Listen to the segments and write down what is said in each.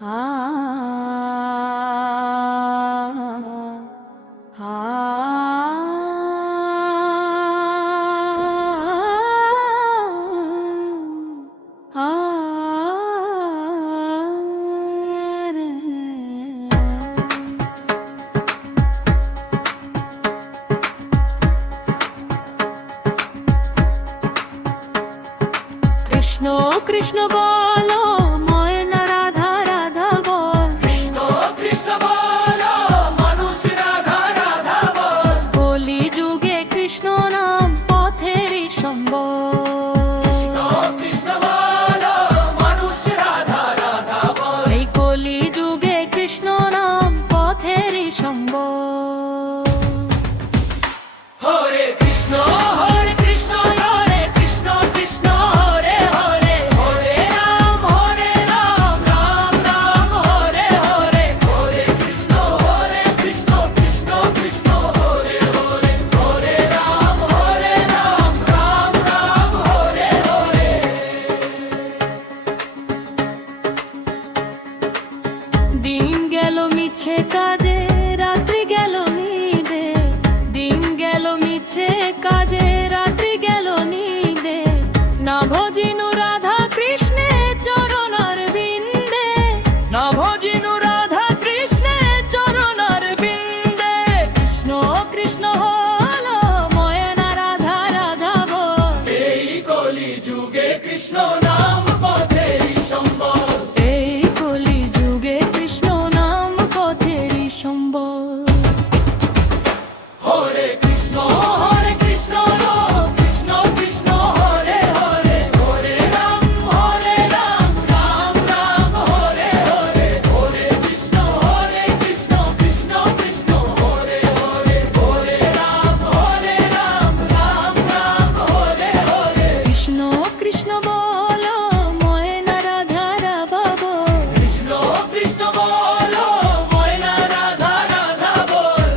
কৃষ্ণ কৃষ্ণ বলো ময়না রাধা রাধা বল, কৃষ্ণ কৃষ্ণ বলো মানুষ রাধা রাধা বল। কলি যুগে কৃষ্ণ নাম পথেরই সম্বল। কৃষ্ণ কৃষ্ণ বলো মানুষ রাধা রাধা বল। এই কলি যুগে কৃষ্ণ নাম পথেরই সম্বল। হরে কৃষ্ণ হরে কৃষ্ণ হরে কৃষ্ণ কৃষ্ণ হরে হরে, হরে রাম রাম রাম হরে হরে, হরে কৃষ্ণ কৃষ্ণ কৃষ্ণ হরে হরে, হরে রাম রাম রাম হরে হরে। দিন গেল মিছে কাজে রাত্রি গেল নিদে, দিন গেল মিছে কাজে রাত্রি গেল নিদে, না ভজিনু রাধা কৃষ্ণে চরণার বিন্দে, না ভজিনু রাধা কৃষ্ণে চরণার বিন্দে। কৃষ্ণ কৃষ্ণ হলো ময়না রাধা রাধা বল। এই কলি যুগে কৃষ্ণ নাম পথেরই সম্বল। এই কলি যুগে কৃষ্ণ নাম পথেরই সম্বল। হরে কৃষ্ণ কৃষ্ণ কৃষ্ণ হরে হরে, হরে রাম রাম রাম হরে হরে, হরে কৃষ্ণ কৃষ্ণ কৃষ্ণ হরে হরে, হরে রাম রাম রাম হরে হরে। কৃষ্ণ কৃষ্ণ বলো ময়না রাধা রাধা বল, কৃষ্ণ কৃষ্ণ বলো ময়না রাধা রাধা বল।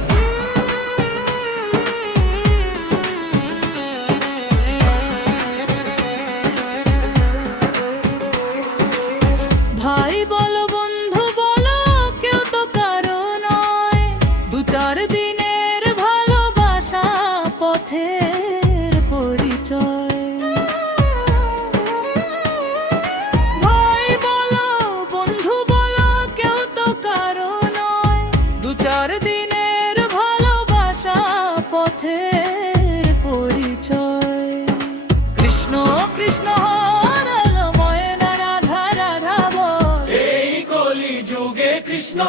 ভাই বলো বন্ধু বলো কেউ তো কারো নয়, দু চার দিনের ভালোবাসা পথের পরিচয়। ভাই বলো বন্ধু বলো কেউ তো কারো নয়, দু চার দিনের ভালোবাসা পথের পরিচয়। কৃষ্ণ কৃষ্ণ হলো ময়না রাধা রাধা বল। এই কলি যুগে কৃষ্ণ